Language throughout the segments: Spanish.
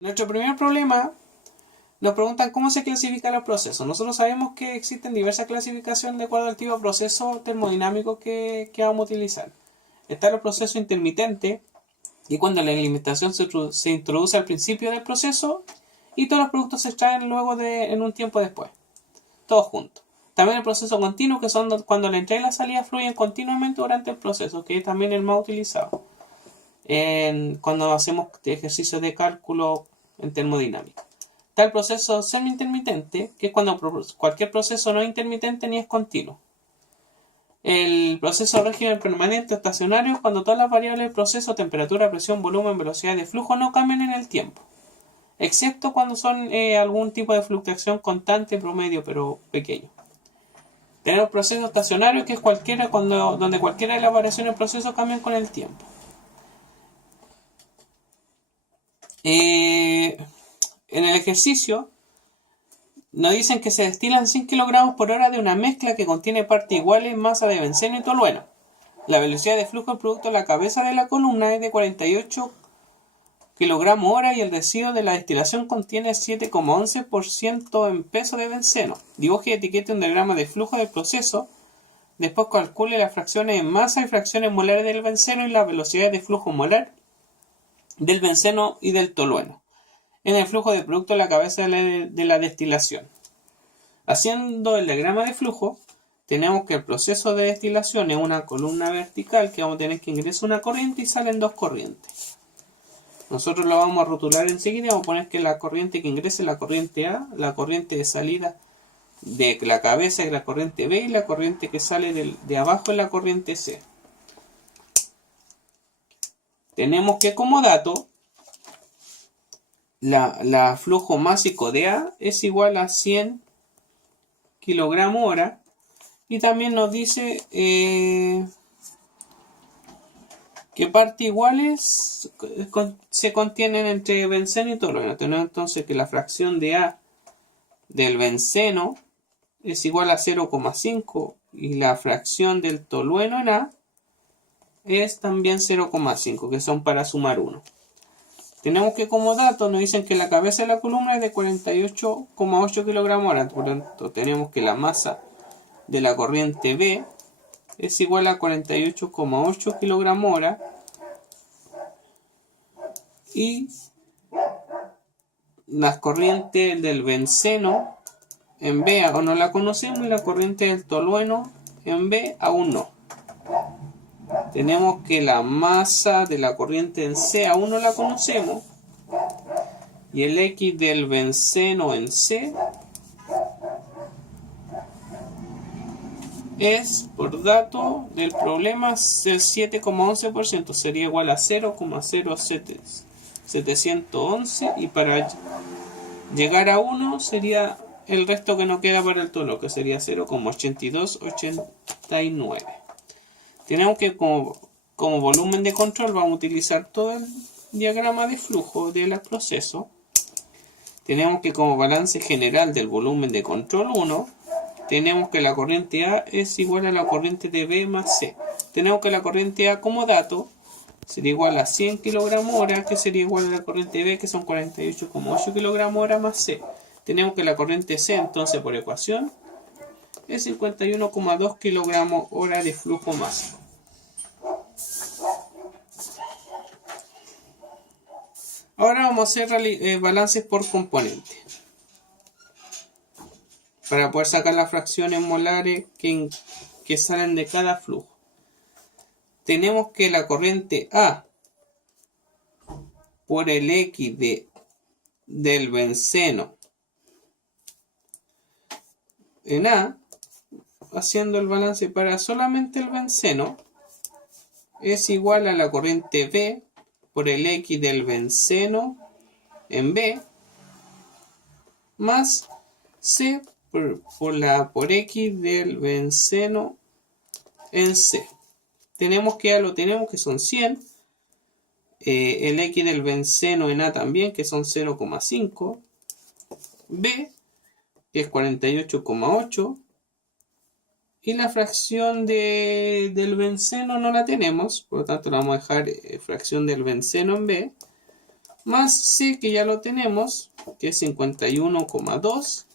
Nuestro primer problema nos preguntan cómo se clasifican los procesos. Nosotros sabemos que existen diversas clasificaciones de acuerdo al tipo de proceso termodinámico que vamos a utilizar. Está el proceso intermitente, y cuando la alimentación se introduce al principio del proceso y todos los productos se extraen luego en un tiempo después, todos juntos. También el proceso continuo, que son cuando la entrada y la salida fluyen continuamente durante el proceso, que es también el más utilizado cuando hacemos ejercicios de cálculo en termodinámica. Está el proceso semi-intermitente, que es cuando cualquier proceso no es intermitente ni es continuo. El proceso de régimen permanente estacionario, cuando todas las variables del proceso, temperatura, presión, volumen, velocidad de flujo, no cambian en el tiempo, excepto cuando son algún tipo de fluctuación constante, promedio, pero pequeño. Tenemos proceso estacionario, que es donde cualquiera de las variaciones del proceso cambian con el tiempo. En el ejercicio nos dicen que se destilan 100 kg por hora de una mezcla que contiene partes iguales, masa de benceno y tolueno. La velocidad de flujo del producto a la cabeza de la columna es de 48 kg hora y el residuo de la destilación contiene 7,11% en peso de benceno. Dibuje y etiquete un diagrama de flujo del proceso. Después calcule las fracciones en masa y fracciones molares del benceno y las velocidades de flujo molar del benceno y del tolueno en el flujo de producto a la cabeza de la destilación. Haciendo el diagrama de flujo, tenemos que el proceso de destilación es una columna vertical que vamos a tener que ingresar una corriente y salen dos corrientes. Nosotros lo vamos a rotular enseguida. Vamos a poner que la corriente que ingrese es la corriente A, la corriente de salida de la cabeza es la corriente B y la corriente que sale de abajo es la corriente C. Tenemos que como dato la flujo másico de A es igual a 100 kg hora, y también nos dice que partes iguales se contienen entre benceno y tolueno. Tenemos entonces que la fracción de A del benceno es igual a 0,5 y la fracción del tolueno en A es también 0,5, que son para sumar 1. Tenemos que como dato nos dicen que la cabeza de la columna es de 48,8 kg hora. Por lo tanto, tenemos que la masa de la corriente B es igual a 48,8 kg hora y las corrientes del benceno en B aún no la conocemos y la corriente del tolueno en B aún no. Tenemos que la masa de la corriente en C aún no la conocemos y el X del benceno en C es, por dato del problema, el 7,11%, sería igual a 0,0711, y para llegar a 1 sería el resto que no queda para el tolo, que sería 0,8289. Tenemos que como volumen de control vamos a utilizar todo el diagrama de flujo del proceso. Tenemos que como balance general del volumen de control 1, tenemos que la corriente A es igual a la corriente de B más C. Tenemos que la corriente A como dato sería igual a 100 kg hora, que sería igual a la corriente B, que son 48,8 kg hora más C. Tenemos que la corriente C, entonces por ecuación, es 51,2 kg hora de flujo máximo. Ahora vamos a hacer balances por componente para poder sacar las fracciones molares que salen de cada flujo. Tenemos que la corriente A por el X del benceno en A, haciendo el balance para solamente el benceno, es igual a la corriente B por el X del benceno en B más C por X del benceno en C. Tenemos que A lo tenemos, que son 100. El X del benceno en A también, que son 0,5. B, que es 48,8. Y la fracción del benceno no la tenemos, por lo tanto la vamos a dejar fracción del benceno en B, más C, que ya lo tenemos, que es 51,2.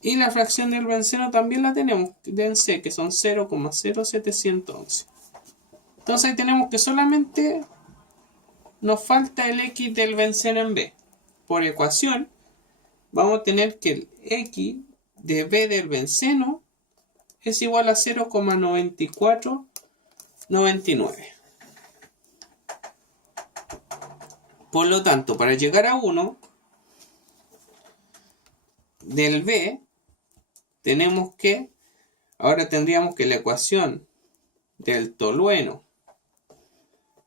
Y la fracción del benceno también la tenemos en C, que son 0,0711. Entonces ahí tenemos que solamente nos falta el X del benceno en B. Por ecuación, vamos a tener que el X de B del benceno es igual a 0,9499. Por lo tanto, para llegar a 1 del B, tenemos que, ahora tendríamos que la ecuación del tolueno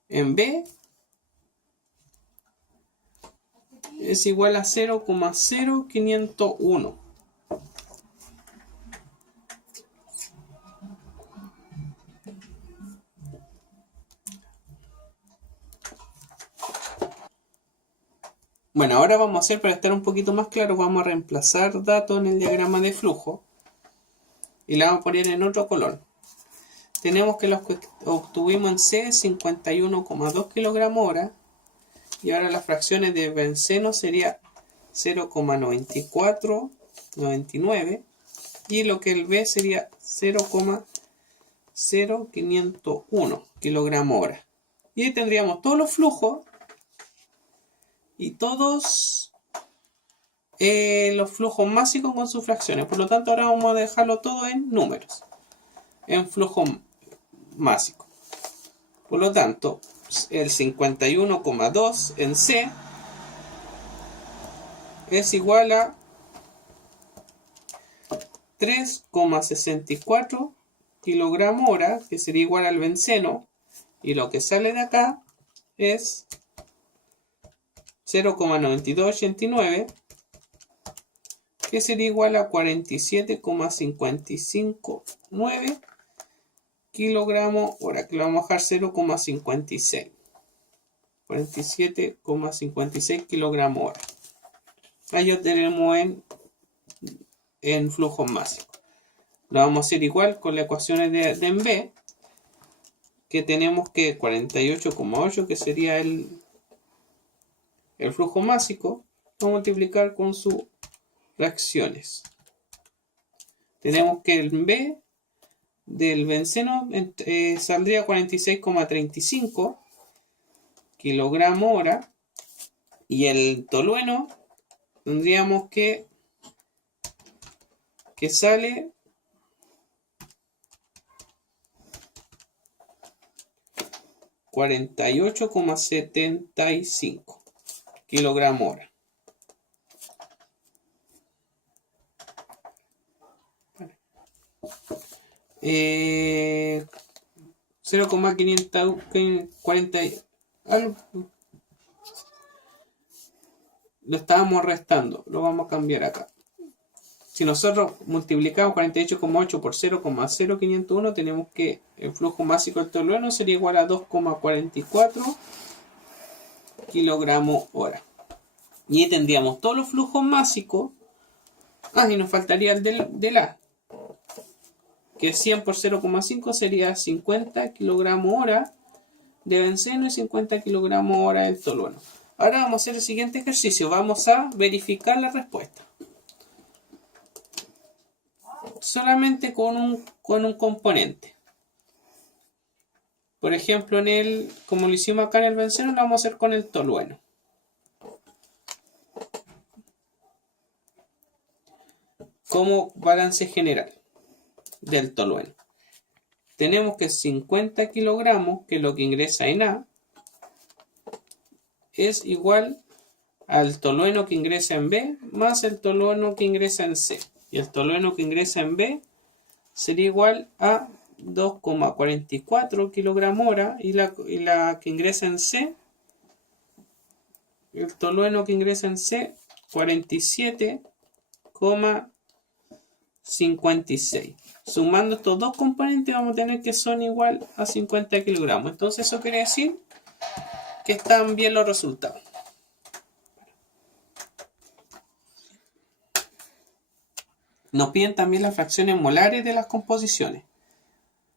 en B es igual a 0,0501. Bueno, ahora vamos a hacer, para estar un poquito más claro, vamos a reemplazar datos en el diagrama de flujo y la vamos a poner en otro color. Tenemos que los que obtuvimos en C 51,2 kilogramos hora, y ahora las fracciones de benceno sería 0,9499, y lo que el B sería 0,0501 kilogramos hora. Y ahí tendríamos todos los flujos y todos los flujos máxicos con sus fracciones. Por lo tanto, ahora vamos a dejarlo todo en números, en flujo másico. Por lo tanto, el 51,2 en C es igual a 3,64 kilogramos hora, que sería igual al benceno, y lo que sale de acá es 0,9289, que sería igual a 47,559 kilogramos hora, que lo vamos a dejar 0,56. 47,56 kilogramos hora. Ahí lo tenemos en flujos máximos. Lo vamos a hacer igual con las ecuaciones de en B, que tenemos que 48,8, que sería el flujo másico, vamos a multiplicar con sus fracciones. Tenemos que el B del benceno saldría 46,35 kilogramos hora, y el tolueno tendríamos que sale 48,75 kilogramos hora. Eh, 0,540 lo estábamos restando, lo vamos a cambiar acá. Si nosotros multiplicamos 48,8 por 0,0501, tenemos que el flujo másico del tolueno sería igual a 2,44 kilogramos hora. Y ahí tendríamos todos los flujos másicos. Y nos faltaría el del A, que 100 por 0,5 sería 50 kilogramos hora de benceno y 50 kilogramos hora del tolueno. Ahora vamos a hacer el siguiente ejercicio. Vamos a verificar la respuesta. Solamente con un componente. Por ejemplo, como lo hicimos acá en el benceno, lo vamos a hacer con el tolueno. Como balance general del tolueno, tenemos que 50 kilogramos, que es lo que ingresa en A, es igual al tolueno que ingresa en B más el tolueno que ingresa en C. Y el tolueno que ingresa en B sería igual a 2,44 kilogramos hora, y la que ingresa en C, el tolueno que ingresa en C, 47,56. Sumando estos dos componentes vamos a tener que son igual a 50 kilogramos. Entonces eso quiere decir que están bien los resultados. Nos piden también las fracciones molares de las composiciones.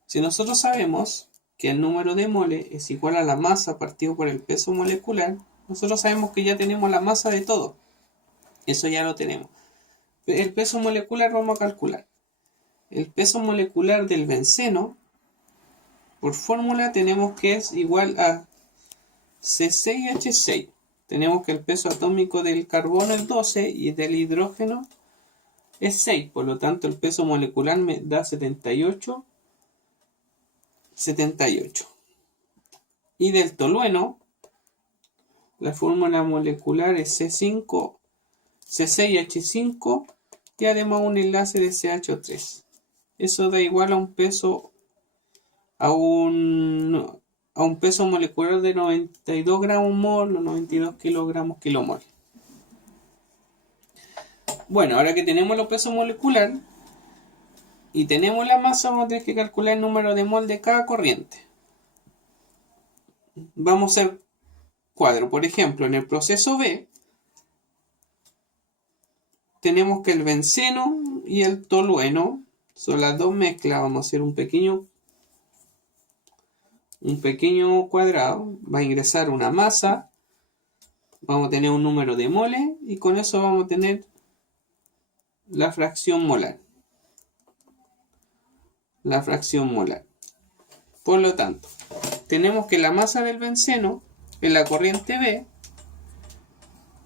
Si nosotros sabemos que el número de moles es igual a la masa partido por el peso molecular, nosotros sabemos que ya tenemos la masa de todo. Eso ya lo tenemos. El peso molecular vamos a calcular. El peso molecular del benceno, por fórmula tenemos que es igual a C6H6. Tenemos que el peso atómico del carbono es 12 y del hidrógeno es 6. Por lo tanto, el peso molecular me da 78. Y del tolueno, la fórmula molecular es C6H5 y además un enlace de CH3. Eso da igual a un peso peso molecular de 92 gramos mol o 92 kilogramos kilomol. Bueno, ahora que tenemos los pesos molecular y tenemos la masa, vamos a tener que calcular el número de mol de cada corriente. Vamos a hacer cuadro. Por ejemplo, en el proceso B tenemos que el benceno y el tolueno son las dos mezclas. Vamos a hacer un pequeño cuadrado. Va a ingresar una masa. Vamos a tener un número de moles y con eso vamos a tener la fracción molar. Por lo tanto, tenemos que la masa del benceno en la corriente B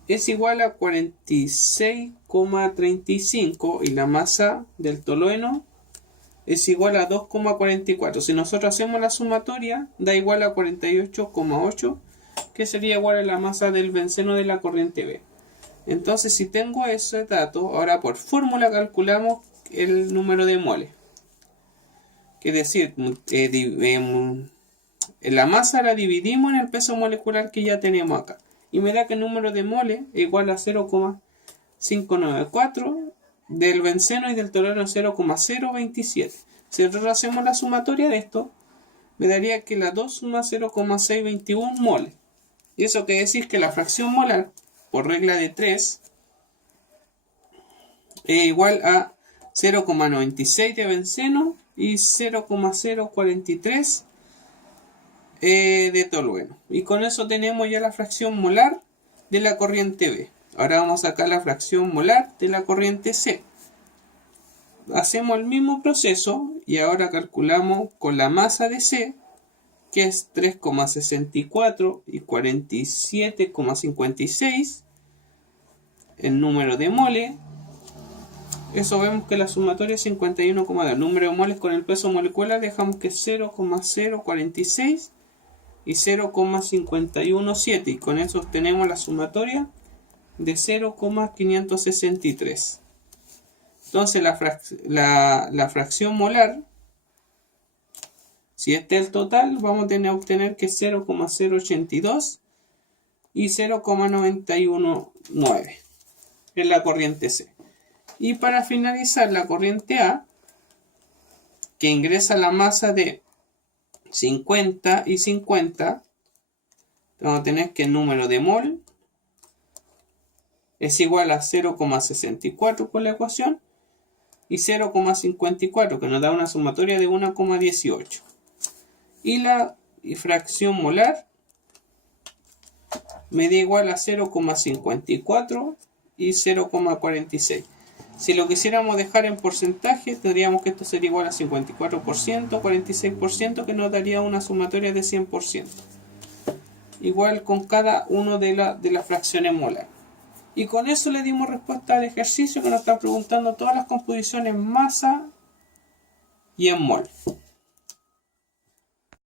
es igual a 46,35 y la masa del tolueno es igual a 2,44. Si nosotros hacemos la sumatoria, da igual a 48,8, que sería igual a la masa del benceno de la corriente B. Entonces, si tengo ese dato, ahora por fórmula calculamos el número de moles. Es decir, la masa la dividimos en el peso molecular que ya tenemos acá. Y me da que el número de moles es igual a 0,594, del benceno y del tolueno 0,027. Si nosotros hacemos la sumatoria de esto, me daría que la 2 suma 0,621 moles. Y eso quiere decir que la fracción molar, por regla de 3, es igual a 0,96 de benceno y 0,043 de tolueno. Y con eso tenemos ya la fracción molar de la corriente B. Ahora vamos a sacar la fracción molar de la corriente C. Hacemos el mismo proceso y ahora calculamos con la masa de C, que es 3,64 y 47,56, el número de moles. Eso vemos que la sumatoria es 51,2. El número de moles con el peso molecular dejamos que es 0,046 y 0,517. Y con eso obtenemos la sumatoria de 0,563. Entonces la fracción molar, si este es el total, vamos a obtener que es 0,082 y 0,919 en la corriente C. Y para finalizar, la corriente A, que ingresa la masa de 50 y 50, vamos a tener que el número de mol es igual a 0,64 por la ecuación y 0,54, que nos da una sumatoria de 1,18. Y la fracción molar me da igual a 0,54 y 0,46. Si lo quisiéramos dejar en porcentaje, tendríamos que esto sería igual a 54%, 46%, que nos daría una sumatoria de 100%. Igual con cada una de las fracciones molar. Y con eso le dimos respuesta al ejercicio que nos está preguntando todas las composiciones en masa y en mol.